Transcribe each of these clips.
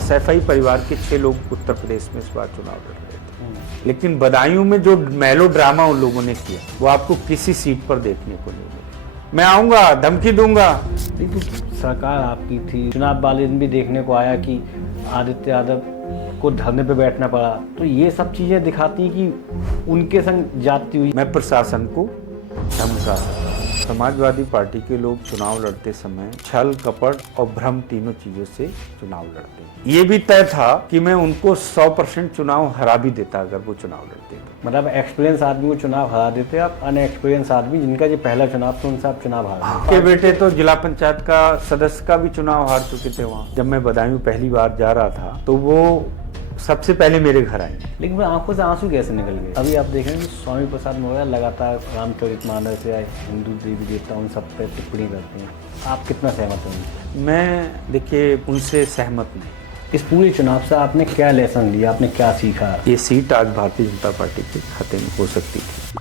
सैफई परिवार के 6 लोग उत्तर प्रदेश में इस बार चुनाव लड़ रहे थे, लेकिन बदायूं में जो मेलो ड्रामा उन लोगों ने किया वो आपको किसी सीट पर देखने को नहीं मिला। मैं आऊंगा, धमकी दूंगा। देखिए, सरकार आपकी थी, चुनाव वाले दिन भी देखने को आया कि आदित्य यादव को धरने पे बैठना पड़ा, तो ये सब चीजें दिखाती हैं कि उनके संग जाती हुई। मैं प्रशासन को धमका सकता हूं। समाजवादी पार्टी के लोग चुनाव लड़ते समय छल, कपट और भ्रम तीनों चीजों से चुनाव लड़ते हैं। ये भी तय था कि मैं उनको 100% चुनाव हरा भी देता अगर वो चुनाव लड़ते तो। मतलब एक्सपीरियंस आदमी को चुनाव हरा देते, आप अनएक्सपीरियंस आदमी जिनका ये पहला चुनाव तो उनसे आप चुनाव हार के बेटे तो जिला पंचायत का सदस्य का भी चुनाव हार चुके थे वहाँ। जब मैं बदायूं पहली बार जा रहा था तो वो सबसे पहले मेरे घर आए। लेकिन आंखों से आंसू कैसे निकल गए? अभी आप देख रहे हैं कि स्वामी प्रसाद मौर्य लगातार रामचरितमानस या हिंदू देवी देवता उन सब पे टिप्पणी करते हैं, आप कितना सहमत होंगे? मैं देखिए उनसे सहमत नहीं। इस पूरे चुनाव से आपने क्या लेसन लिया, आपने क्या सीखा? ये सीट आज भारतीय जनता पार्टी के खाते में हो सकती थी।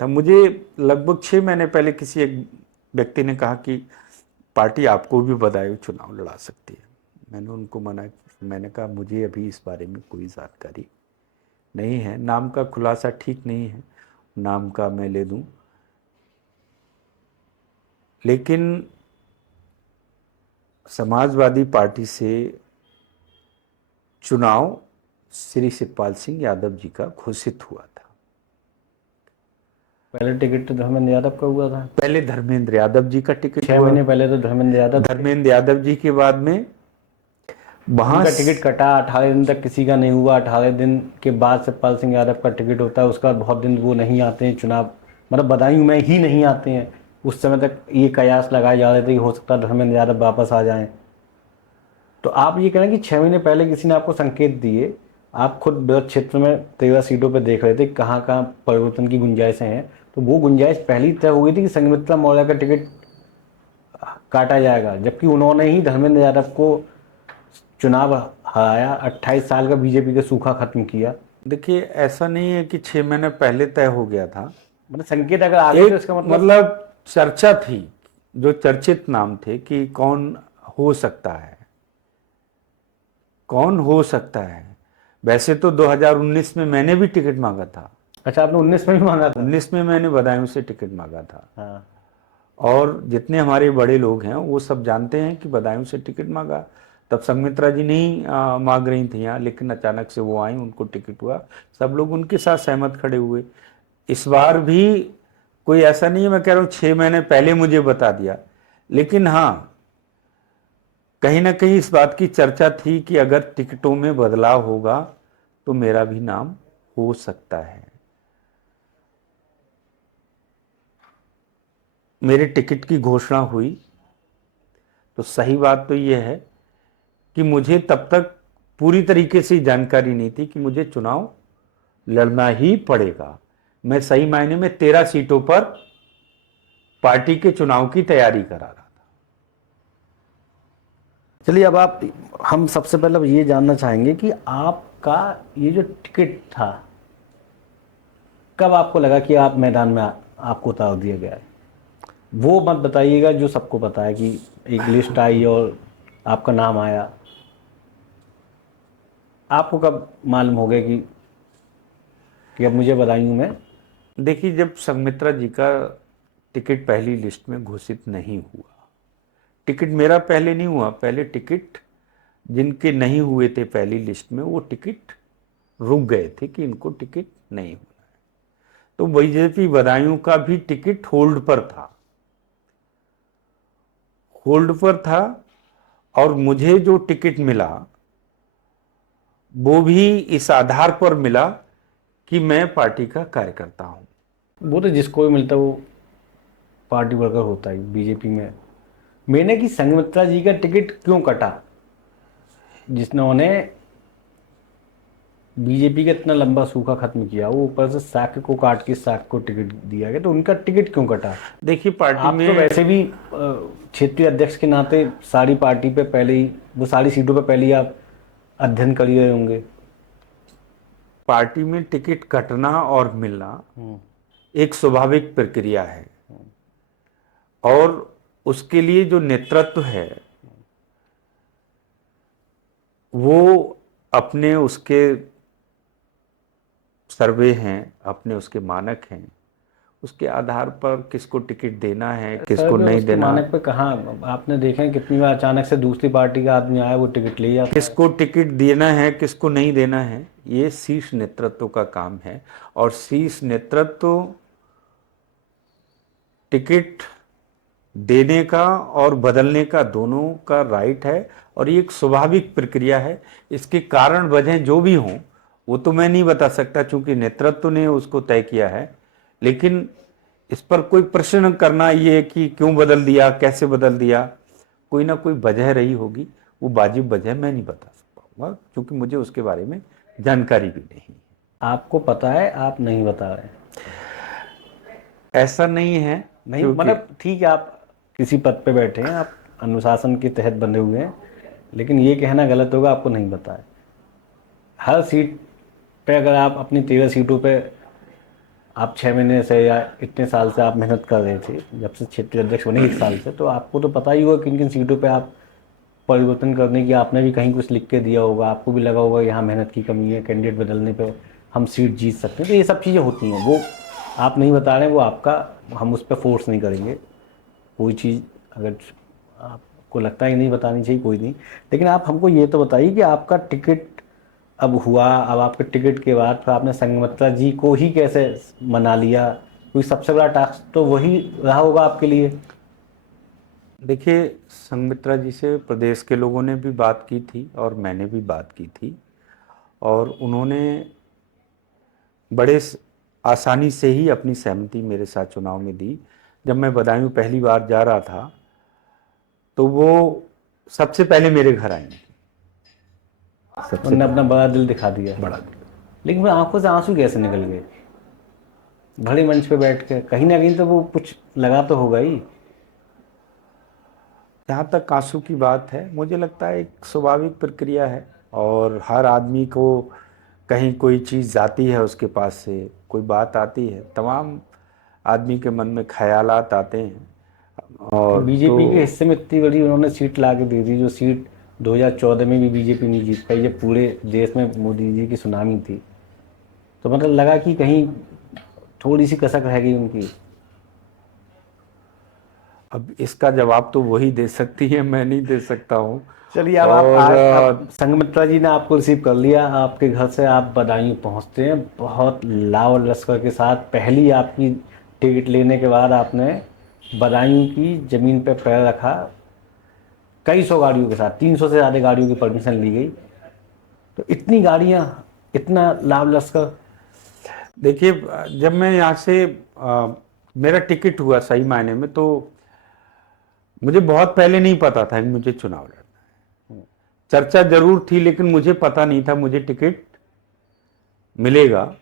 मुझे लगभग 6 महीने पहले किसी एक व्यक्ति ने कहा कि पार्टी आपको भी बदायूं चुनाव लड़ा सकती है। मैंने उनको मैंने कहा मुझे अभी इस बारे में कोई जानकारी नहीं है, नाम का खुलासा ठीक नहीं है, नाम का मैं ले दूं, लेकिन समाजवादी पार्टी से चुनाव श्री शिवपाल सिंह यादव जी का घोषित हुआ था। पहले टिकट तो धर्मेंद्र यादव का हुआ था। पहले धर्मेंद्र यादव जी का टिकट 6 महीने पहले तो धर्मेंद्र यादव जी के बाद में वहां का टिकट कटा, 18 दिन तक किसी का नहीं हुआ। 18 दिन के बाद शिवपाल सिंह यादव का टिकट होता है, उसका बहुत दिन वो नहीं आते हैं चुनाव, मतलब बदायूं में ही नहीं आते हैं। उस समय तक ये कयास लगाए जा रहे थे कि हो सकता है धर्मेंद्र यादव वापस आ जाएं। तो आप ये कह रहे हैं कि 6 महीने पहले किसी ने आपको संकेत दिए, आप खुद बृहद क्षेत्र में 13 सीटों पर देख रहे थे कहाँ कहाँ परिवर्तन की गुंजाइशें हैं, तो वो गुंजाइश पहले ही तय हो गई थी कि संघमित्रा मौर्य का टिकट काटा जाएगा, जबकि उन्होंने ही धर्मेंद्र यादव को चुनाव हराया, 28 साल का बीजेपी का सूखा खत्म किया। देखिए ऐसा नहीं है कि 6 महीने पहले तय हो गया था, मतलब संकेत अगर आ गए तो इसका मतलब चर्चा थी, जो चर्चित नाम थे कि कौन हो सकता है, कौन हो सकता है। वैसे तो 2019 में मैंने भी टिकट मांगा था। अच्छा, आपने 19 में भी मांगा था? 19 में मैंने बदायूं से टिकट मांगा था। हाँ। और जितने हमारे बड़े लोग हैं वो सब जानते हैं कि बदायूं से टिकट मांगा। तब संघमित्रा जी नहीं मांग रही थी यहाँ, लेकिन अचानक से वो आई, उनको टिकट हुआ, सब लोग उनके साथ सहमत खड़े हुए। इस बार भी कोई ऐसा नहीं है, मैं कह रहा हूँ 6 महीने पहले मुझे बता दिया, लेकिन हाँ कहीं ना कहीं इस बात की चर्चा थी कि अगर टिकटों में बदलाव होगा तो मेरा भी नाम हो सकता है। मेरे टिकट की घोषणा हुई तो सही बात तो यह है कि मुझे तब तक पूरी तरीके से जानकारी नहीं थी कि मुझे चुनाव लड़ना ही पड़ेगा। मैं सही मायने में 13 सीटों पर पार्टी के चुनाव की तैयारी करा रहा था। चलिए, अब हम सबसे पहले ये जानना चाहेंगे कि आपका ये जो टिकट था, कब आपको लगा कि आप मैदान में आपको उतार दिया गया है? वो मत बताइएगा जो सबको पता है कि एक लिस्ट आई और आपका नाम आया। आपको कब मालूम हो गया कि अब मुझे बदायूं में? देखिए, जब संघमित्रा जी का टिकट पहली लिस्ट में घोषित नहीं हुआ, टिकट मेरा पहले नहीं हुआ, पहले टिकट जिनके नहीं हुए थे पहली लिस्ट में वो टिकट रुक गए थे कि इनको टिकट नहीं होना है, तो बीजेपी बदायूं का भी टिकट होल्ड पर था, और मुझे जो टिकट मिला वो भी इस आधार पर मिला कि मैं पार्टी का कार्यकर्ता हूं। वो तो जिसको भी मिलता वो पार्टी वर्कर होता है बीजेपी में। मैंने कि संघमित्रा जी का टिकट क्यों कटा, जिसने बीजेपी का इतना लंबा सूखा खत्म किया, वो ऊपर से साक्य को काट के साक्य को टिकट दिया गया, तो उनका टिकट क्यों कटा? देखिए, पार्टी आप में तो वैसे भी क्षेत्रीय अध्यक्ष के नाते सारी पार्टी पे पहले ही, वो सारी सीटों पे पहले ही आप अध्ययन कर ही रहे होंगे। पार्टी में टिकट कटना और मिलना एक स्वाभाविक प्रक्रिया है, और उसके लिए जो नेतृत्व है वो अपने उसके सर्वे हैं, अपने उसके मानक हैं, उसके आधार पर किसको टिकट देना है, सर किसको वे नहीं उसके देना, मानक पे कहाँ, आपने देखे हैं कितनी बार अचानक से दूसरी पार्टी का आदमी आया वो टिकट ले जाता है। किसको टिकट देना है, किसको नहीं देना है, ये शीर्ष नेतृत्व का काम है। और शीर्ष नेतृत्व टिकट देने का और बदलने का दोनों का राइट है, और ये एक स्वाभाविक प्रक्रिया है। इसके कारण वजह जो भी हों वो तो मैं नहीं बता सकता, चूंकि नेतृत्व ने उसको तय किया है। लेकिन इस पर कोई प्रश्न करना ये कि क्यों बदल दिया, कैसे बदल दिया, कोई ना कोई वजह रही होगी। वो वाजिब वजह मैं नहीं बता पाऊंगा, क्योंकि मुझे उसके बारे में जानकारी भी नहीं। आपको पता है, आप नहीं बता रहे। ऐसा नहीं है, नहीं क्योंकि मतलब ठीक है, आप किसी पद पे बैठे हैं, आप अनुशासन के तहत बंधे हुए हैं, लेकिन ये कहना गलत होगा आपको नहीं पता है। हर सीट पे अगर आप अपनी 13 सीटों पे आप 6 महीने से या इतने साल से आप मेहनत कर रहे थे, जब से क्षेत्रीय अध्यक्ष बने 1 साल से, तो आपको तो पता ही होगा किन किन सीटों पे आप परिवर्तन करने की, आपने भी कहीं कुछ लिख के दिया होगा, आपको भी लगा होगा यहाँ मेहनत की कमी है, कैंडिडेट बदलने पे हम सीट जीत सकते हैं। तो ये सब चीज़ें होती हैं, वो आप नहीं बता रहे हैं, वो आपका, हम उस पर फोर्स नहीं करेंगे। कोई चीज़ अगर आपको लगता है कि नहीं बतानी चाहिए, कोई नहीं, लेकिन आप हमको ये तो बताइए कि आपका टिकट अब हुआ, अब आपके टिकट के बाद फिर आपने संघमित्रा जी को ही कैसे मना लिया? कोई सबसे बड़ा टास्क तो वही रहा होगा आपके लिए। देखिए, संघमित्रा जी से प्रदेश के लोगों ने भी बात की थी और मैंने भी बात की थी, और उन्होंने बड़े आसानी से ही अपनी सहमति मेरे साथ चुनाव में दी। जब मैं बदायूं पहली बार जा रहा था तो वो सबसे पहले मेरे घर आई, सबसे उन्होंने अपना पहले। बड़ा दिल दिखा दिया। बड़ा। लेकिन फिर आंखों से आंसू कैसे निकल गए? बड़े मंच पे बैठ के कहीं ना कहीं तो वो कुछ लगा तो होगा ही। जहाँ तक आंसू की बात है, मुझे लगता है एक स्वाभाविक प्रक्रिया है, और हर आदमी को कहीं कोई चीज़ जाती है, उसके पास से कोई बात आती है, तमाम आदमी के मन में ख्यालात आते हैं। और तो बीजेपी के हिस्से में इतनी बड़ी उन्होंने सीट ला के दे दी, जो सीट 2014 में भी बीजेपी नहीं जीत पाई, जब पूरे देश में मोदी जी की सुनामी थी। तो मतलब लगा कि कहीं थोड़ी सी कसक रह गई उनकी। अब इसका जवाब तो वही दे सकती है, मैं नहीं दे सकता हूँ। चलिए, अब आप और आज अब संघमित्रा जी ने आपको रिसीव कर लिया, आपके घर से आप बदायूं पहुंचते हैं बहुत लाव लश्कर के साथ। पहली आपकी टिकट लेने के बाद आपने बदायूं की ज़मीन पर पैर रखा, कई सौ गाड़ियों के साथ, 300 से ज़्यादा गाड़ियों की परमिशन ली गई। तो इतनी गाड़ियां, इतना लाव लश्कर। देखिए, जब मैं यहाँ से मेरा टिकट हुआ सही मायने में, तो मुझे बहुत पहले नहीं पता था कि मुझे चुनाव लड़ना है। चर्चा जरूर थी, लेकिन मुझे पता नहीं था मुझे टिकट मिलेगा,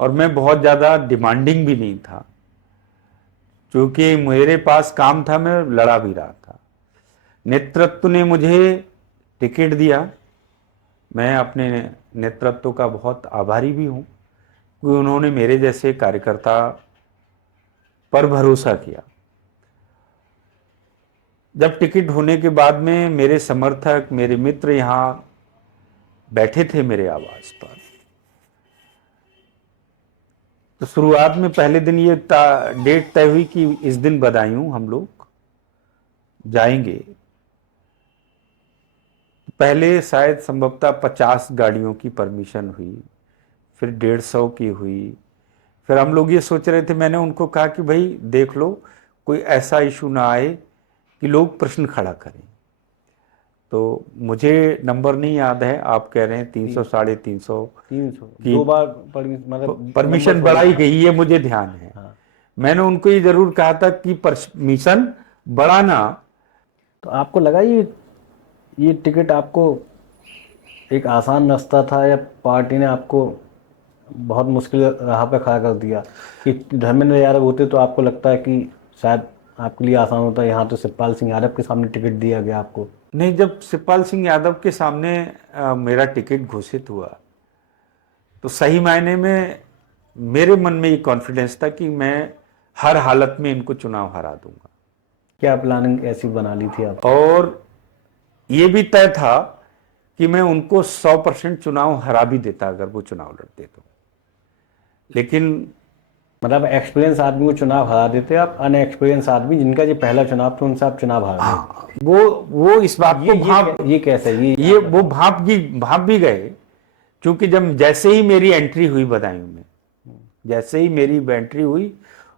और मैं बहुत ज़्यादा डिमांडिंग भी नहीं था, क्योंकि मेरे पास काम था, मैं लड़ा भी रहा था। नेतृत्व ने मुझे टिकट दिया, मैं अपने नेतृत्व का बहुत आभारी भी हूँ कि उन्होंने मेरे जैसे कार्यकर्ता पर भरोसा किया। जब टिकट होने के बाद में मेरे समर्थक, मेरे मित्र यहाँ बैठे थे मेरे आवास पर, तो शुरुआत में पहले दिन ये डेट तय हुई कि इस दिन बदायूं हम लोग जाएंगे। पहले शायद संभवतः 50 गाड़ियों की परमिशन हुई, फिर 150 की हुई। फिर हम लोग ये सोच रहे थे, मैंने उनको कहा कि भाई देख लो, कोई ऐसा इशू ना आए कि लोग प्रश्न खड़ा करें। तो मुझे नंबर नहीं याद है, आप कह रहे हैं 300 350 300 की 2 बार मतलब परमिशन नंबर बढ़ाई बढ़ा। गई, ये मुझे ध्यान है। हाँ। मैंने उनको ये जरूर कहा था कि परमिशन बढ़ाना। तो आपको लगा ये टिकट आपको एक आसान रास्ता था, या पार्टी ने आपको बहुत मुश्किल राह पे खड़ा कर दिया? कि धर्मेंद्र यादव होते तो आपको लगता है कि शायद आपके लिए आसान होता। यहाँ तो शिवपाल सिंह यादव के सामने टिकट दिया गया आपको। नहीं, जब शिवपाल सिंह यादव के सामने मेरा टिकट घोषित हुआ, तो सही मायने में मेरे मन में ये कॉन्फिडेंस था कि मैं हर हालत में इनको चुनाव हरा दूंगा। क्या प्लानिंग ऐसी बना ली थी आप? और ये भी तय था कि मैं उनको 100% चुनाव हरा भी देता अगर वो चुनाव लड़ते तो। लेकिन मतलब एक्सपीरियंस आदमी को चुनाव हरा देते आप, अनएक्सपीरियंस आदमी जिनका ये पहला चुनाव था उनसे आप चुनाव हार गए। हाँ, वो इस बात को ये कैसे, ये ये आप वो बताओ। भाप भी गए। क्योंकि जब जैसे ही मेरी एंट्री हुई बदायूं में, जैसे ही मेरी एंट्री हुई,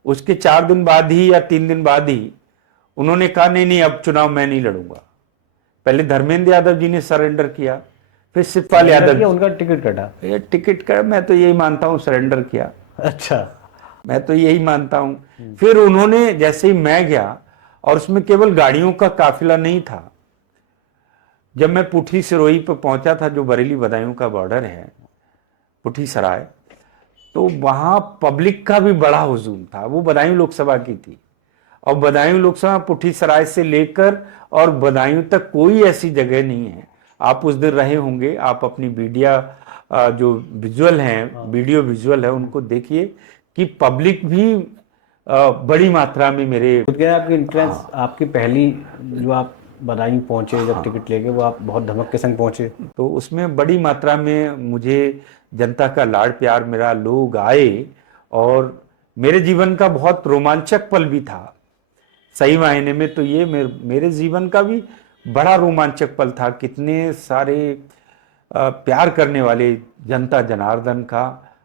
उसके 4 दिन बाद ही या 3 दिन बाद ही उन्होंने कहा नहीं नहीं अब चुनाव मैं नहीं लड़ूंगा। पहले धर्मेंद्र यादव जी ने सरेंडर किया, फिर शिवपाल सरेंडर यादव किया, उनका टिकट कटा? ये टिकट का मैं तो यही मानता हूं सरेंडर किया। अच्छा। मैं तो यही मानता हूं। फिर उन्होंने जैसे ही मैं गया, और उसमें केवल गाड़ियों का काफिला नहीं था। जब मैं पुठी सिरोही पर पहुंचा था, जो बरेली बदायूं का बॉर्डर है, पुठी सराय, तो वहां पब्लिक का भी बड़ा हुजूम था। वो बदायूं लोकसभा की थी, और बदायूं लोकसभा पुठी सराय से लेकर और बदायूं तक कोई ऐसी जगह नहीं है। आप उस दिन रहे होंगे, आप अपनी मीडिया जो विजुअल हैं, वीडियो विजुअल है, उनको देखिए कि पब्लिक भी बड़ी मात्रा में मेरे। खुद के आपकी इंट्रेंस, हाँ, आपकी पहली जो आप बदायूं पहुंचे जब हाँ, टिकट लेके, वो आप बहुत धमक के संग पहुंचे। तो उसमें बड़ी मात्रा में मुझे जनता का लाड़ प्यार मिला, लोग आए, और मेरे जीवन का बहुत रोमांचक पल भी था। सही मायने में तो ये मेरे जीवन का भी बड़ा रोमांचक पल था। कितने सारे प्यार करने वाले जनता जनार्दन का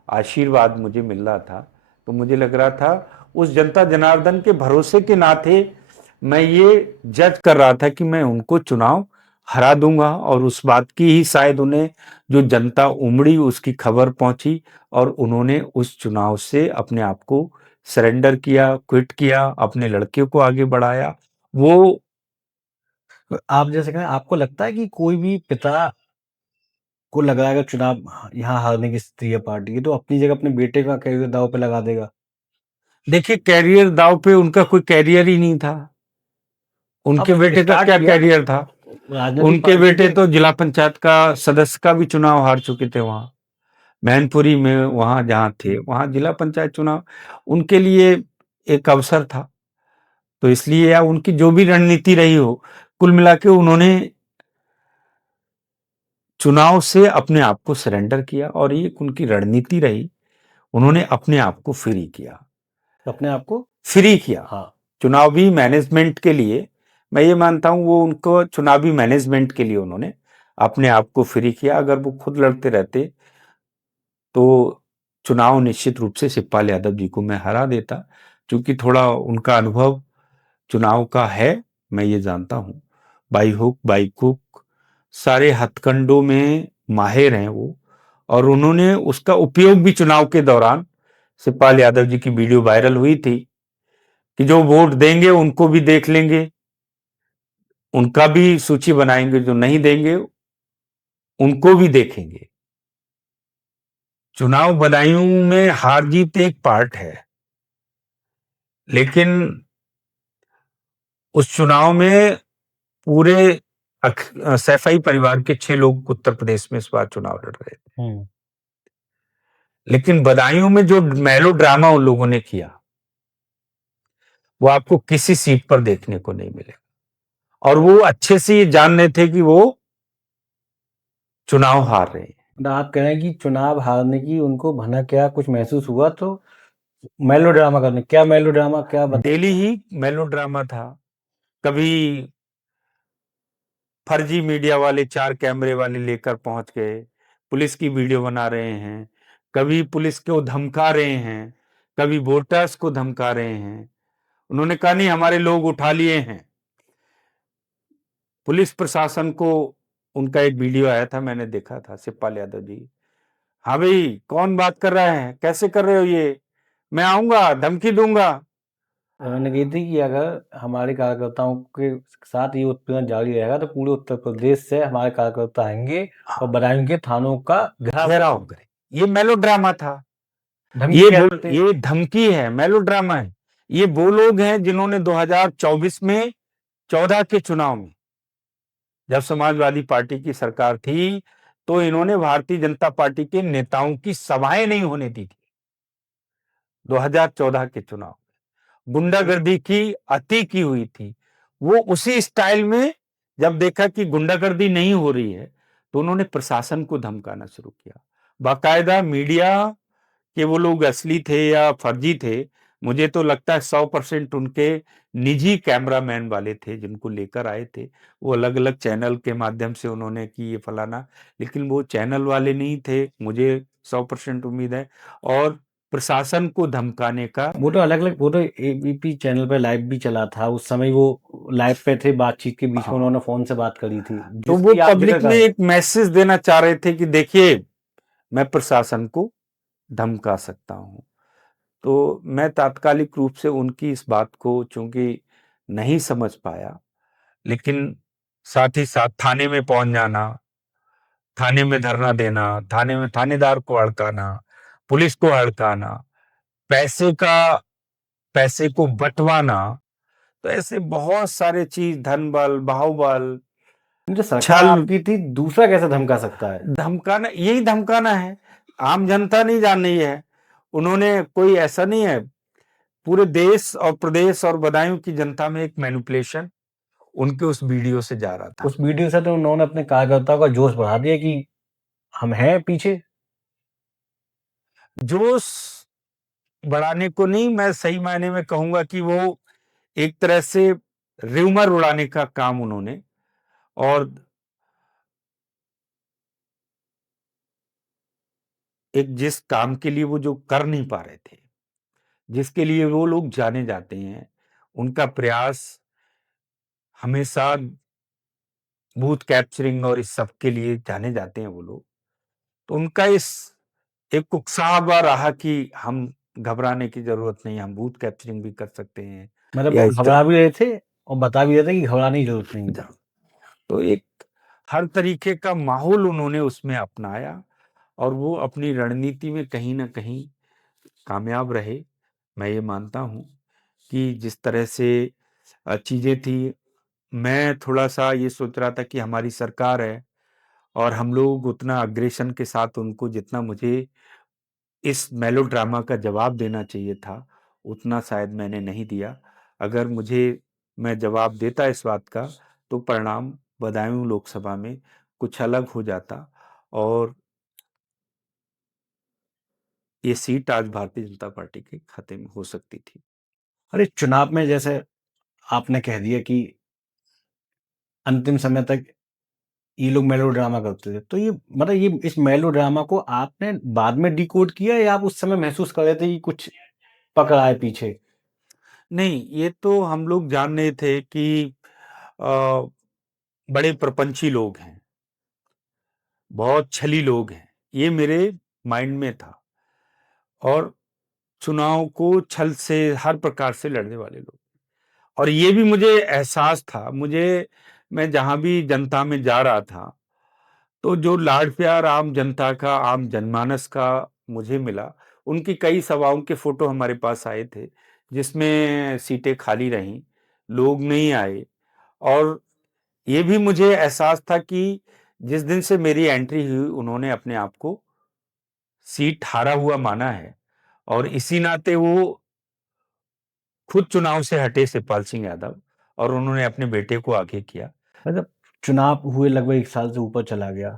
आशीर्वाद मुझे मिल रहा था। तो मुझे लग रहा था उस जनता जनार्दन के भरोसे के नाते मैं ये जज कर रहा था कि मैं उनको चुनाव हरा दूंगा, और उस बात की ही शायद उन्हें जो जनता उमड़ी उसकी खबर पहुंची, और उन्होंने उस चुनाव से अपने आप को सरेंडर किया, क्विट किया, अपने लड़के को आगे बढ़ाया। वो आप जैसे कहें, आपको लगता है कि कोई भी पिता को लग रहा है कि चुनाव यहाँ हारने की स्थिति है पार्टी की, तो अपनी जगह अपने बेटे का करियर दांव पे लगा देगा? देखिए, कैरियर दाव पे उनका कोई कैरियर ही नहीं था। उनके अब बेटे का स्टार्ट क्या किया कैरियर था? राजनीतिक उनके पार्टी बेटे के। तो जिला पंचायत का सदस्य का भी चुनाव हार चुके थे वहां मैनपुरी में, वहां जहां थे वहां जिला पंचायत चुनाव उनके लिए एक अवसर था। तो इसलिए, या उनकी जो भी रणनीति रही हो, कुल मिला के उन्होंने चुनाव से अपने आप को सरेंडर किया, और ये उनकी रणनीति रही। उन्होंने अपने आप को फ्री किया, अपने आप को। फ्री किया हाँ। चुनावी मैनेजमेंट के लिए। मैं ये मानता हूं वो उनको चुनावी मैनेजमेंट के लिए उन्होंने अपने आप को फ्री किया। अगर वो खुद लड़ते रहते तो चुनाव निश्चित रूप से शिवपाल यादव जी को मैं हरा देता, क्योंकि थोड़ा उनका अनुभव चुनाव का है, मैं ये जानता हूं। बाई हुक बाई कुक सारे हथकंडों में माहिर हैं वो, और उन्होंने उसका उपयोग भी चुनाव के दौरान। शिवपाल यादव जी की वीडियो वायरल हुई थी कि जो वोट देंगे उनको भी देख लेंगे, उनका भी सूची बनाएंगे, जो नहीं देंगे उनको भी देखेंगे। चुनाव बदायूं में हार जीत एक पार्ट है, लेकिन उस चुनाव में पूरे सैफई परिवार के 6 लोग उत्तर प्रदेश में इस बार चुनाव लड़ रहे थे। लेकिन बदायूं में जो मेलो ड्रामा उन लोगों ने किया, वो आपको किसी सीट पर देखने को नहीं मिलेगा। और वो अच्छे से ये जान रहे थे कि वो चुनाव हार रहे हैं। तो आप कह रहे हैं कि चुनाव हारने की उनको भना क्या कुछ महसूस हुआ, तो मेलोड्रामा करने, क्या मेलोड्रामा, क्या बता? डेली ही मेलो ड्रामा था। कभी फर्जी मीडिया वाले 4 कैमरे वाले लेकर पहुंच गए, पुलिस की वीडियो बना रहे हैं, कभी पुलिस को धमका रहे हैं, कभी वोटर्स को धमका रहे हैं। उन्होंने कहा नहीं हमारे लोग उठा लिए हैं। पुलिस प्रशासन को उनका एक वीडियो आया था, मैंने देखा था, शिवपाल यादव जी, हाँ भाई कौन बात कर रहा है, कैसे कर रहे हो ये, मैं आऊंगा धमकी दूंगा। उन्होंने कही थी कि अगर हमारे कार्यकर्ताओं के साथ ये उत्पीड़न जारी रहेगा तो पूरे उत्तर प्रदेश से हमारे कार्यकर्ता आएंगे और बदायूं के थानों का घेराव करें। ये मेलोड्रामा था। धमकी कह सकते हैं। ये धमकी है, मेलोड्रामा है। ये वो लोग हैं जिन्होंने 2024 में 14 के चुनाव में, जब समाजवादी पार्टी की सरकार थी, तो इन्होंने भारतीय जनता पार्टी के नेताओं की सभाएं नहीं होने दी थी। 2014 के चुनाव गुंडागर्दी की अति की हुई थी। वो उसी स्टाइल में जब देखा कि गुंडागर्दी नहीं हो रही है तो उन्होंने प्रशासन को धमकाना शुरू किया। बाकायदा मीडिया कि वो लोग असली थे या फर्जी थे, मुझे तो लगता है 100% उनके निजी कैमरामैन वाले थे जिनको लेकर आए थे। वो अलग-अलग चैनल के माध्यम से उन्होंने कि ये फलाना, लेकिन वो चैनल वाले नहीं थे, मुझे 100% उम्मीद है। और प्रशासन को धमकाने का वो तो अलग-अलग, वो तो एबीपी चैनल पे लाइव भी चला था। उस समय वो लाइव पे थे, बातचीत के बीच में हाँ, उन्होंने फ़ोन से बात करी थी, तो वो जिसकी आप पब्लिक ज़िक्र कर में रहे हैं। एक मैसेज देना चाह रहे थे कि देखिए, मैं प्रशासन को धमका सकता हूँ। तो मैं तात्कालिक रूप से उनकी इस बात को चूँकि नहीं समझ पाया, लेकिन साथ ही साथ थाने में पहुँच जाना, थाने में धरना देना, थाने में थानेदार को हड़काना, पुलिस को हड़काना, पैसे का पैसे को बँटवाना, तो ऐसे बहुत सारे चीज़, धन बल, बाहुबल, जो सरकार छल, आपकी थी, दूसरा कैसे धमका सकता है? धमकाना, यही धमकाना है। आम जनता नहीं जान रही है। उन्होंने कोई ऐसा नहीं है, पूरे देश और प्रदेश और बदायूं की जनता में एक मैनिपुलेशन उनके उस वीडियो से जा रहा था। उस वीडियो से तो उन्होंने अपने कार्यकर्ताओं का जोश बढ़ा दिया कि हम हैं पीछे। जोश बढ़ाने को नहीं, मैं सही मायने में कहूंगा कि वो एक तरह से र्यूमर उड़ाने का काम उन्होंने, और एक जिस काम के लिए वो जो कर नहीं पा रहे थे, जिसके लिए वो लोग जाने जाते हैं, उनका प्रयास हमेशा बूथ कैप्चरिंग और इस सब के लिए जाने जाते हैं वो लोग। तो उनका इस एक उकसावा रहा कि हम घबराने की जरूरत नहीं, हम बूथ कैप्चरिंग भी कर सकते हैं मतलब या वो इस घबरा भी रहे थे और बता भी रहे थे कि घबराने की ज़रूरत नहीं है। तरह। तो एक हर तरीके का माहौल उन्होंने उसमें अपनाया और वो अपनी रणनीति में कहीं न कहीं कामयाब रहे। मैं ये मानता हूँ कि जिस तरह से चीज़ें थी, मैं थोड़ा-सा ये सोच रहा था कि हमारी सरकार है और हम लोग उतना अग्रेशन के साथ उनको, जितना मुझे इस मेलोड्रामा का जवाब देना चाहिए था, उतना शायद मैंने नहीं दिया। अगर मैं जवाब देता इस बात का, तो परिणाम बदायूं लोकसभा में कुछ अलग हो जाता और ये सीट आज भारतीय जनता पार्टी के खाते में हो सकती थी। अरे चुनाव में जैसे आपने कह दिया कि अंतिम समय तक ये लोग मेलोड्रामा करते थे, तो ये मतलब ये इस मेलोड्रामा को आपने बाद में डिकोड किया या आप उस समय महसूस कर रहे थे कि कुछ पकड़ आए पीछे? नहीं, ये तो हम लोग जान रहे थे कि अ, बड़े प्रपंची लोग हैं, बहुत छली लोग हैं, ये मेरे माइंड में था। और चुनाव को छल से, हर प्रकार से लड़ने वाले लोग, और ये भी मुझे एहसास था। मैं जहाँ भी जनता में जा रहा था, तो जो लाड प्यार आम जनता का, आम जनमानस का मुझे मिला, उनकी कई सभाओं के फ़ोटो हमारे पास आए थे, जिसमें सीटें खाली रहीं, लोग नहीं आए। और ये भी मुझे एहसास था कि जिस दिन से मेरी एंट्री हुई, उन्होंने अपने आप को सीट हारा हुआ माना है और इसी नाते वो खुद चुनाव से हटे, शिवपाल सिंह यादव, और उन्होंने अपने बेटे को आगे किया। मतलब चुनाव हुए लगभग 1 साल से ऊपर चला गया।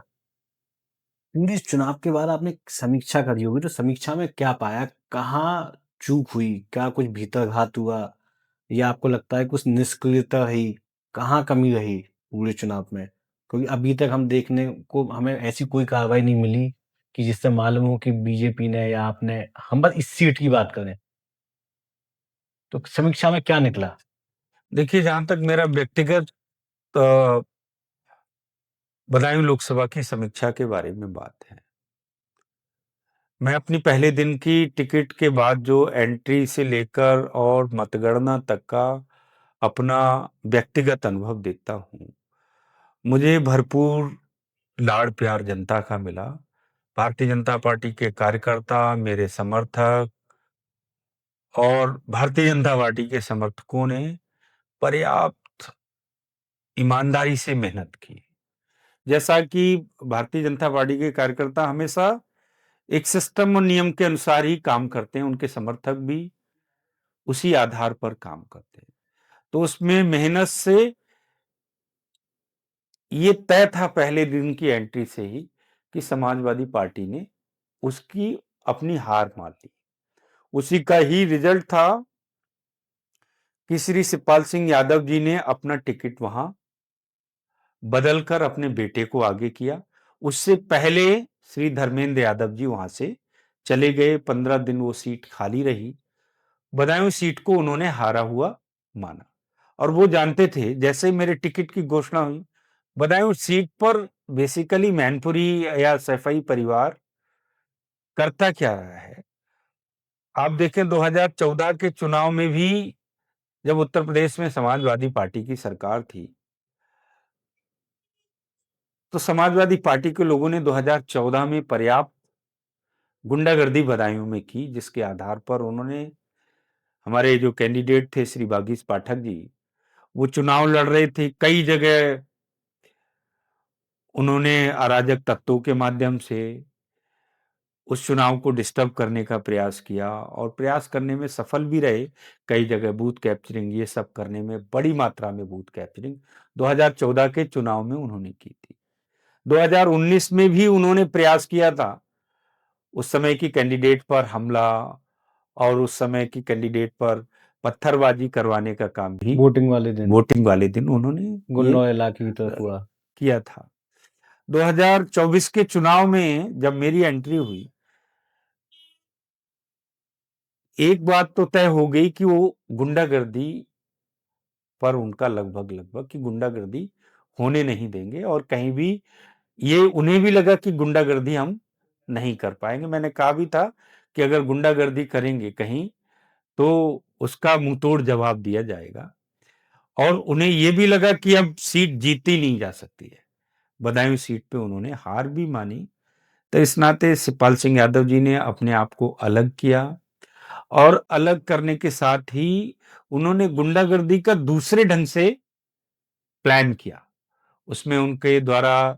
लेकिन इस चुनाव के बाद आपने एक समीक्षा करी होगी, तो समीक्षा में क्या पाया? कहाँ चूक हुई? क्या कुछ भीतरघात हुआ? या आपको लगता है कुछ निष्क्रियता रही? कहाँ कमी रही पूरे चुनाव में? क्योंकि अभी तक हम देखने को हमें ऐसी कोई कार्रवाई नहीं मिली कि जिससे मालूम हो कि बीजेपी ने या आपने, हम बस इस सीट की बात करें, तो समीक्षा में क्या निकला? देखिए, जहाँ तक मेरा व्यक्तिगत अ, बदायूं लोकसभा की समीक्षा के बारे में बात है, मैं अपनी पहले दिन की टिकट के बाद जो एंट्री से लेकर और मतगणना तक का अपना व्यक्तिगत अनुभव देखता हूँ, मुझे भरपूर लाड़ प्यार जनता का मिला। भारतीय जनता पार्टी के कार्यकर्ता, मेरे समर्थक और भारतीय जनता पार्टी के समर्थकों ने पर्याप्त ईमानदारी से मेहनत की। जैसा कि भारतीय जनता पार्टी के कार्यकर्ता हमेशा एक सिस्टम और नियम के अनुसार ही काम करते हैं, उनके समर्थक भी उसी आधार पर काम करते हैं। तो उसमें मेहनत से ये तय था पहले दिन की एंट्री से ही कि समाजवादी पार्टी ने उसकी अपनी हार मान ली। उसी का ही रिजल्ट था कि श्री शिवपाल सिंह यादव जी ने अपना टिकट वहां बदलकर अपने बेटे को आगे किया। उससे पहले श्री धर्मेंद्र यादव जी वहां से चले गए। 15 दिन वो सीट खाली रही। बदायूं सीट को उन्होंने हारा हुआ माना और वो जानते थे जैसे ही मेरे टिकट की घोषणा हुई, बदायूं सीट पर बेसिकली मैनपुरी या सैफई परिवार करता क्या रहा है। आप देखें 2014 के चुनाव में भी जब उत्तर प्रदेश में समाजवादी पार्टी की सरकार थी, तो समाजवादी पार्टी के लोगों ने 2014 में पर्याप्त गुंडागर्दी बदायूं में की, जिसके आधार पर उन्होंने हमारे जो कैंडिडेट थे श्री बागीश पाठक जी, वो चुनाव लड़ रहे थे। कई जगह उन्होंने अराजक तत्वों के माध्यम से उस चुनाव को डिस्टर्ब करने का प्रयास किया और प्रयास करने में सफल भी रहे। कई जगह बूथ कैप्चरिंग, ये सब करने में, बड़ी मात्रा में बूथ कैप्चरिंग 2014 के चुनाव में उन्होंने की थी। 2019 में भी उन्होंने प्रयास किया था उस समय की कैंडिडेट पर हमला और उस समय की कैंडिडेट पर पत्थरबाजी करवाने का काम भी वोटिंग वाले दिन उन्होंने ये गुन्नौर इलाके की तरफ हुआ। किया था। 2024 के चुनाव में जब मेरी एंट्री हुई, एक बात तो तय हो गई कि वो गुंडागर्दी पर उनका लगभग लगभग कि गुंडागर्दी होने नहीं देंगे और कहीं भी ये उन्हें भी लगा कि गुंडागर्दी हम नहीं कर पाएंगे। मैंने कहा भी था कि अगर गुंडागर्दी करेंगे कहीं तो उसका मुंहतोड़ जवाब दिया जाएगा और उन्हें यह भी लगा कि अब सीट जीती नहीं जा सकती है। बदायूं सीट पे उन्होंने हार भी मानी। तो इस नाते शिवपाल सिंह यादव जी ने अपने आप को अलग किया और अलग करने के साथ ही उन्होंने गुंडागर्दी का दूसरे ढंग से प्लान किया। उसमें उनके द्वारा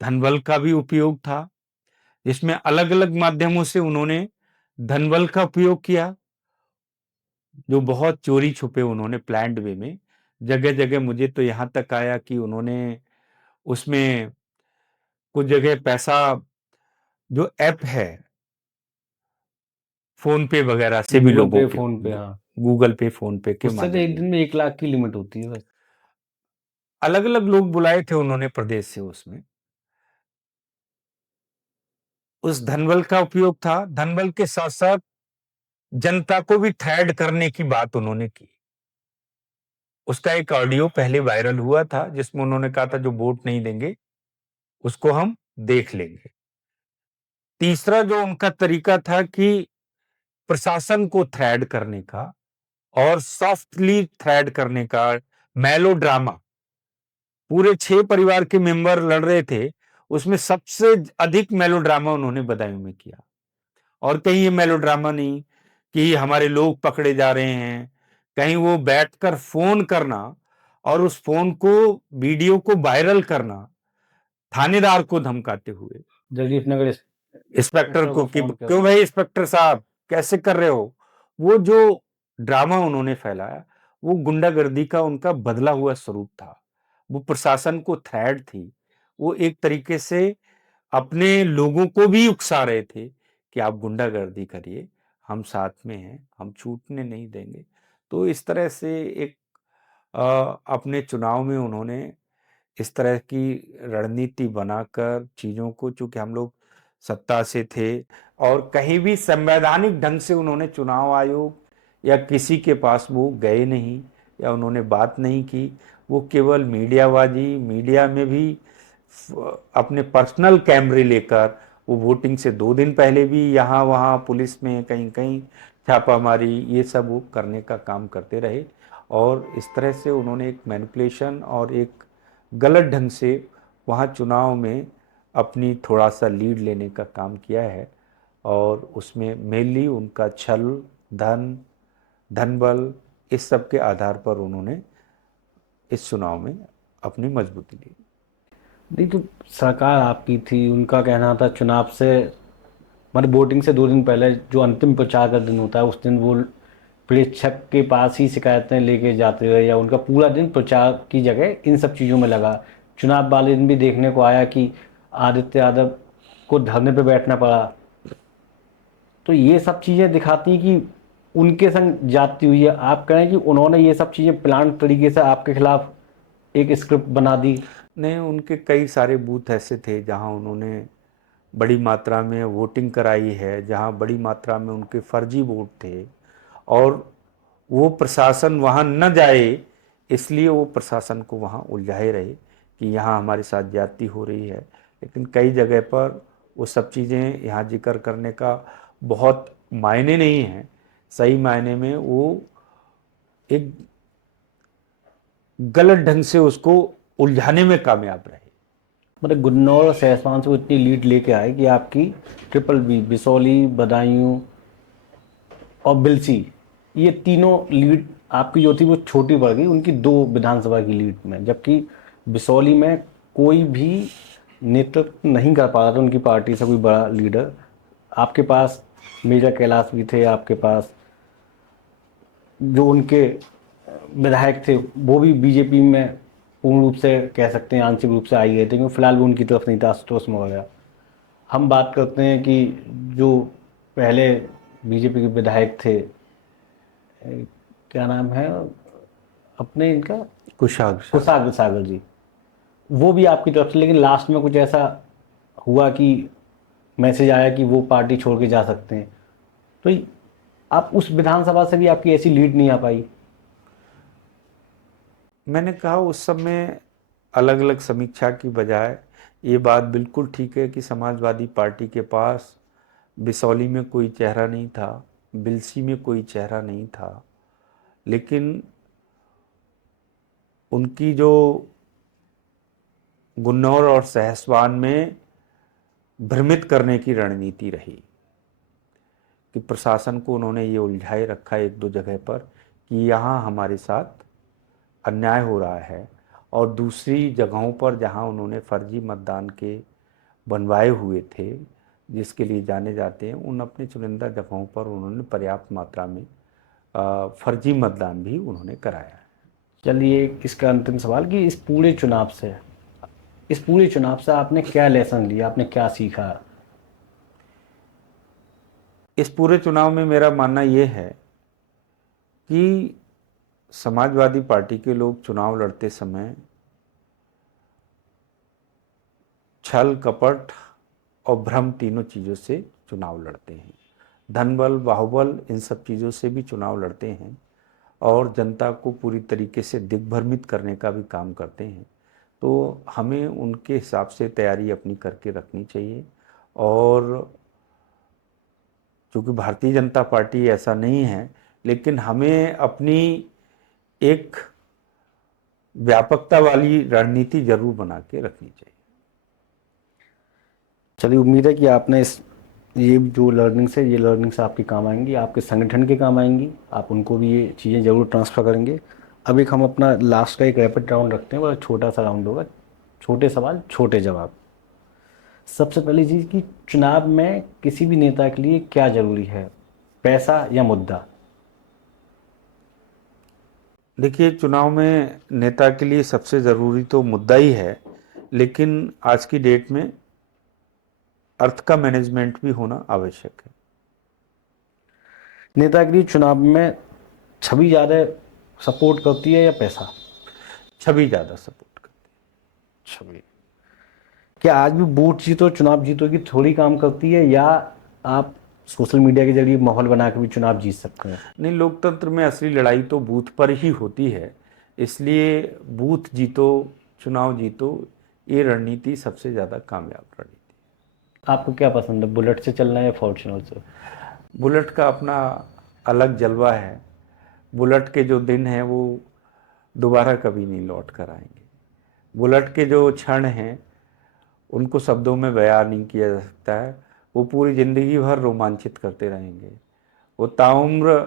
धनबल का भी उपयोग था, जिसमें अलग अलग माध्यमों से उन्होंने धनबल का उपयोग किया, जो बहुत चोरी छुपे उन्होंने प्लान्ड वे में जगह जगह, मुझे तो यहां तक आया कि उन्होंने उसमें कुछ जगह पैसा, जो ऐप है फोन पे वगैरह से भी गूगल लोगों पे, के, फोन पे, हाँ। गूगल पे फोन पे के उससे तो माध्यम एक से दिन में 1 लाख की लिमिट होती है बस। अलग अलग लोग बुलाए थे उन्होंने प्रदेश से। उसमें उस धनबल का उपयोग था। धनबल के साथ साथ जनता को भी थ्रेड करने की बात उन्होंने की। उसका एक ऑडियो पहले वायरल हुआ था जिसमें उन्होंने कहा था जो वोट नहीं देंगे उसको हम देख लेंगे। तीसरा जो उनका तरीका था कि प्रशासन को थ्रेड करने का और सॉफ्टली थ्रेड करने का, मेलो ड्रामा। पूरे 6 परिवार के मेंबर लड़ रहे थे, उसमें सबसे अधिक मेलो ड्रामा उन्होंने बदायूं में किया। और कहीं ये मेलोड्रामा नहीं कि हमारे लोग पकड़े जा रहे हैं, कहीं वो बैठकर फोन करना और उस फोन को, वीडियो को वायरल करना, थानेदार को धमकाते हुए, जगदीश नगर इंस्पेक्टर को कि फोन कर। क्यों भाई इंस्पेक्टर साहब कैसे कर रहे हो। वो जो ड्रामा उन्होंने फैलाया वो गुंडागर्दी का उनका बदला हुआ स्वरूप था। वो प्रशासन को थ्रेड थी। वो एक तरीके से अपने लोगों को भी उकसा रहे थे कि आप गुंडागर्दी करिए, हम साथ में हैं, हम छूटने नहीं देंगे। तो इस तरह से एक अपने चुनाव में उन्होंने इस तरह की रणनीति बनाकर चीजों को, चूंकि हम लोग सत्ता से थे और कहीं भी संवैधानिक ढंग से उन्होंने चुनाव आयोग या किसी के पास वो गए नहीं या उन्होंने बात नहीं की। वो केवल मीडियाबाजी, मीडिया में भी अपने पर्सनल कैमरे लेकर वो वोटिंग से 2 दिन पहले भी यहाँ वहाँ पुलिस में कहीं कहीं छापामारी, ये सब वो करने का काम करते रहे और इस तरह से उन्होंने एक मैनिपुलेशन और एक गलत ढंग से वहाँ चुनाव में अपनी थोड़ा सा लीड लेने का काम किया है। और उसमें मेनली उनका छल, धन, धनबल, इस सब के आधार पर उन्होंने इस चुनाव में अपनी मजबूती ली। नहीं तो सरकार आपकी थी, उनका कहना था चुनाव से मतलब वोटिंग से 2 दिन पहले जो अंतिम प्रचार का दिन होता है उस दिन वो प्रेक्षक के पास ही शिकायतें लेके जाते रहे, या उनका पूरा दिन प्रचार की जगह इन सब चीज़ों में लगा। चुनाव वाले दिन भी देखने को आया कि आदित्य यादव को धरने पे बैठना पड़ा। तो ये सब चीज़ें दिखाती हैं कि उनके संग जाती हुई है। आप कहें कि उन्होंने ये सब चीज़ें प्लान तरीके से आपके खिलाफ एक स्क्रिप्ट बना दी। नहीं, उनके कई सारे बूथ ऐसे थे जहां उन्होंने बड़ी मात्रा में वोटिंग कराई है, जहां बड़ी मात्रा में उनके फर्जी वोट थे, और वो प्रशासन वहां न जाए इसलिए वो प्रशासन को वहां उलझाए रहे कि यहाँ हमारे साथ ज्यादती हो रही है। लेकिन कई जगह पर वो सब चीज़ें यहाँ जिक्र करने का बहुत मायने नहीं है। सही मायने में वो एक गलत ढंग से उसको उलझाने में कामयाब रहे। मतलब गुन्नौर और सहसवान से वो इतनी लीड लेके आए कि आपकी ट्रिपल बी, बिसौली, बदायूं और बिलसी, ये तीनों लीड आपकी जो थी वो छोटी पड़ गई उनकी 2 विधानसभा की लीड में। जबकि बिसौली में कोई भी नेतृत्व नहीं कर पा रहा था उनकी पार्टी से कोई बड़ा लीडर। आपके पास मेजर कैलाश भी थे, आपके पास जो उनके विधायक थे वो भी बीजेपी में पूर्ण रूप से कह सकते हैं आंशिक रूप से आई गए थे, क्योंकि फिलहाल भी उनकी तरफ नहीं था आशुतोष मौर्य। हम बात करते हैं कि जो पहले बीजेपी के विधायक थे, क्या नाम है अपने इनका, कुशाग साहब। कुशाग्र सागर जी, वो भी आपकी तरफ से, लेकिन लास्ट में कुछ ऐसा हुआ कि मैसेज आया कि वो पार्टी छोड़ के जा सकते हैं। तो आप उस विधानसभा से भी आपकी ऐसी लीड नहीं आ पाई। मैंने कहा उस समय अलग अलग समीक्षा की बजाय ये बात बिल्कुल ठीक है कि समाजवादी पार्टी के पास बिसौली में कोई चेहरा नहीं था, बिलसी में कोई चेहरा नहीं था, लेकिन उनकी जो गुन्नौर और सहसवान में भ्रमित करने की रणनीति रही कि प्रशासन को उन्होंने ये उलझाए रखा एक दो जगह पर कि यहाँ हमारे साथ अन्याय हो रहा है, और दूसरी जगहों पर जहाँ उन्होंने फर्जी मतदान के बनवाए हुए थे जिसके लिए जाने जाते हैं, उन अपने चुनिंदा जगहों पर उन्होंने पर्याप्त मात्रा में फर्जी मतदान भी उन्होंने कराया है। चलिए, इसका अंतिम सवाल कि इस पूरे चुनाव से आपने क्या लेसन लिया, आपने क्या सीखा। इस पूरे चुनाव में मेरा मानना ये है कि समाजवादी पार्टी के लोग चुनाव लड़ते समय छल कपट और भ्रम तीनों चीज़ों से चुनाव लड़ते हैं। धन बल बाहुबल इन सब चीज़ों से भी चुनाव लड़ते हैं और जनता को पूरी तरीके से दिग्भ्रमित करने का भी काम करते हैं। तो हमें उनके हिसाब से तैयारी अपनी करके रखनी चाहिए। और चूँकि भारतीय जनता पार्टी ऐसा नहीं है, लेकिन हमें अपनी एक व्यापकता वाली रणनीति जरूर बना के रखनी चाहिए। चलिए, उम्मीद है कि आपने ये जो लर्निंग्स आपके काम आएंगी, आपके संगठन के काम आएंगी, आप उनको भी ये चीज़ें ज़रूर ट्रांसफ़र करेंगे। अब एक हम अपना लास्ट का एक रैपिड राउंड रखते हैं, बड़ा छोटा सा राउंड होगा, छोटे सवाल छोटे जवाब। सबसे पहली चीज़ कि चुनाव में किसी भी नेता के लिए क्या ज़रूरी है, पैसा या मुद्दा। देखिए, चुनाव में नेता के लिए सबसे ज़रूरी तो मुद्दा ही है, लेकिन आज की डेट में अर्थ का मैनेजमेंट भी होना आवश्यक है। नेता के लिए चुनाव में छवि ज़्यादा सपोर्ट करती है या पैसा। छवि ज़्यादा सपोर्ट करती छवि। क्या आज भी वोट जीतो चुनाव जीतो की थोड़ी काम करती है, या आप सोशल मीडिया के जरिए माहौल बना के भी चुनाव जीत सकते हैं। है। नहीं, लोकतंत्र में असली लड़ाई तो बूथ पर ही होती है, इसलिए बूथ जीतो चुनाव जीतो ये रणनीति सबसे ज़्यादा कामयाब रणनीति। आपको क्या पसंद है, बुलेट से चलना है या फॉर्च्यूनर से। बुलेट का अपना अलग जलवा है। बुलेट के जो दिन हैं वो दोबारा कभी नहीं लौट कर आएंगे। बुलेट के जो क्षण हैं उनको शब्दों में बयान नहीं किया जा सकता है। वो पूरी ज़िंदगी भर रोमांचित करते रहेंगे, वो ताउम्र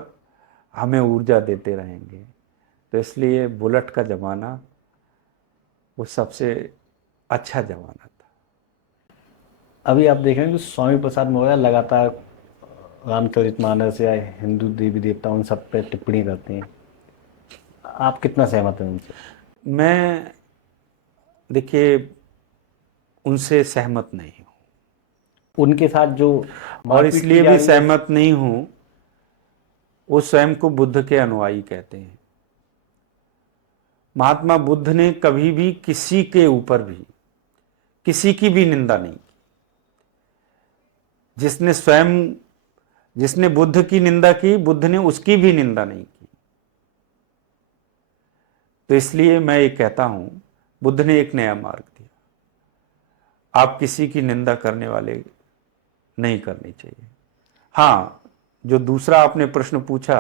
हमें ऊर्जा देते रहेंगे। तो इसलिए बुलेट का ज़माना वो सबसे अच्छा ज़माना था। अभी आप देख रहे हैं कि स्वामी प्रसाद मौर्य लगातार रामचरितमानस या हिंदू देवी देवता उन सब पे टिप्पणी करते हैं, आप कितना सहमत हैं उनसे? मैं, देखिए, उनसे सहमत नहीं हूँ, उनके साथ जो और मारपीट की इसलिए जा भी रही है। सहमत नहीं हूँ, वो स्वयं को बुद्ध के अनुयायी कहते हैं। महात्मा बुद्ध ने कभी भी किसी के ऊपर भी किसी की भी निंदा नहीं की। जिसने बुद्ध की निंदा की, बुद्ध ने उसकी भी निंदा नहीं की। तो इसलिए मैं ये कहता हूं, बुद्ध ने एक नया मार्ग दिया, आप किसी की निंदा करने वाले नहीं करनी चाहिए। हाँ, जो दूसरा आपने प्रश्न पूछा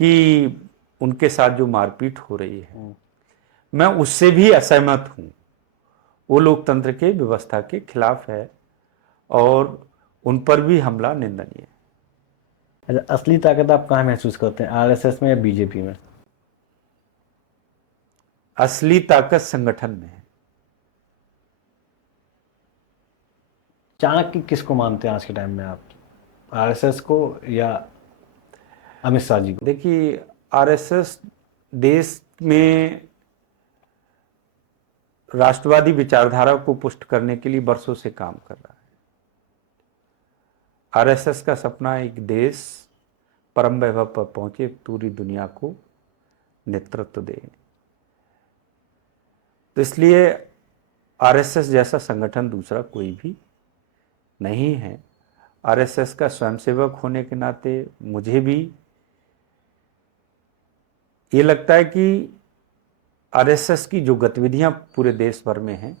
कि उनके साथ जो मारपीट हो रही है, मैं उससे भी असहमत हूं। वो लोकतंत्र के व्यवस्था के खिलाफ है और उन पर भी हमला निंदनीय है। अच्छा, असली ताकत आप कहाँ महसूस करते हैं, आरएसएस में या बीजेपी में? असली ताकत संगठन में है। चाणक्य किसको मानते हैं आज के टाइम में आप, आरएसएस को या अमित शाह जी को? देखिए, आरएसएस देश में राष्ट्रवादी विचारधारा को पुष्ट करने के लिए वर्षों से काम कर रहा है। आरएसएस का सपना है एक देश परम वैभव पर पहुंचे, पूरी दुनिया को नेतृत्व दे। तो इसलिए आरएसएस जैसा संगठन दूसरा कोई भी नहीं है। आरएसएस का स्वयंसेवक होने के नाते मुझे भी ये लगता है कि आरएसएस की जो गतिविधियां पूरे देश भर में हैं,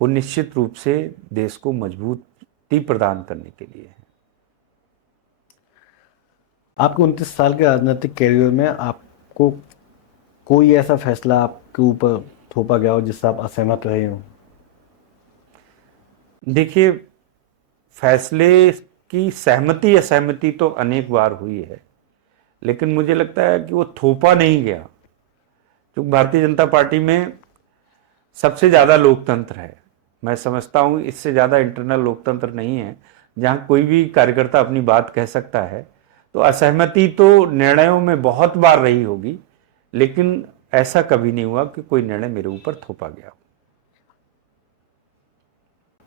वो निश्चित रूप से देश को मजबूती प्रदान करने के लिए है। आपके 29 साल के राजनीतिक कैरियर में आपको कोई ऐसा फैसला आपके ऊपर थोपा गया हो जिससे आप असहमत रहे हो? देखिए, फैसले की सहमति असहमति तो अनेक बार हुई है, लेकिन मुझे लगता है कि वो थोपा नहीं गया, क्योंकि भारतीय जनता पार्टी में सबसे ज़्यादा लोकतंत्र है। मैं समझता हूँ इससे ज़्यादा इंटरनल लोकतंत्र नहीं है, जहाँ कोई भी कार्यकर्ता अपनी बात कह सकता है। तो असहमति तो निर्णयों में बहुत बार रही होगी, लेकिन ऐसा कभी नहीं हुआ कि कोई निर्णय मेरे ऊपर थोपा गया।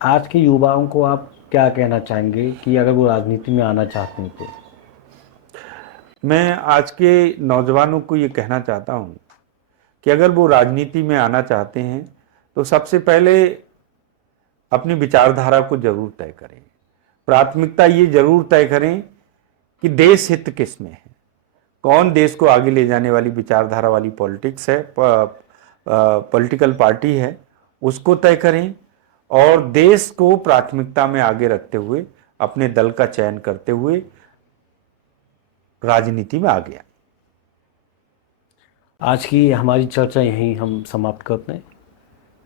आज के युवाओं को आप क्या कहना चाहेंगे कि अगर वो राजनीति में आना चाहते हैं तो? मैं आज के नौजवानों को ये कहना चाहता हूँ कि अगर वो राजनीति में आना चाहते हैं तो सबसे पहले अपनी विचारधारा को जरूर तय करें। प्राथमिकता ये जरूर तय करें कि देश हित किस में है, कौन देश को आगे ले जाने वाली विचारधारा वाली पॉलिटिक्स है, पॉलिटिकल पार्टी है, उसको तय करें और देश को प्राथमिकता में आगे रखते हुए अपने दल का चयन करते हुए राजनीति में आगे आए। आज की हमारी चर्चा यहीं हम समाप्त करते हैं।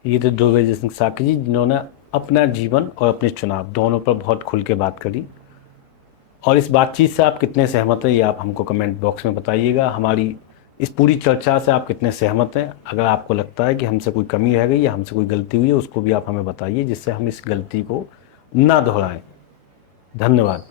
ये थे ध्रुवेंद्र सिंह साकी जी, जिन्होंने अपना जीवन और अपने चुनाव दोनों पर बहुत खुल के बात करी। और इस बातचीत से आप कितने सहमत हैं ये आप हमको कमेंट बॉक्स में बताइएगा। हमारी इस पूरी चर्चा से आप कितने सहमत हैं? अगर आपको लगता है कि हमसे कोई कमी रह गई या हमसे कोई गलती हुई है, उसको भी आप हमें बताइए, जिससे हम इस गलती को ना दोहराएं। धन्यवाद।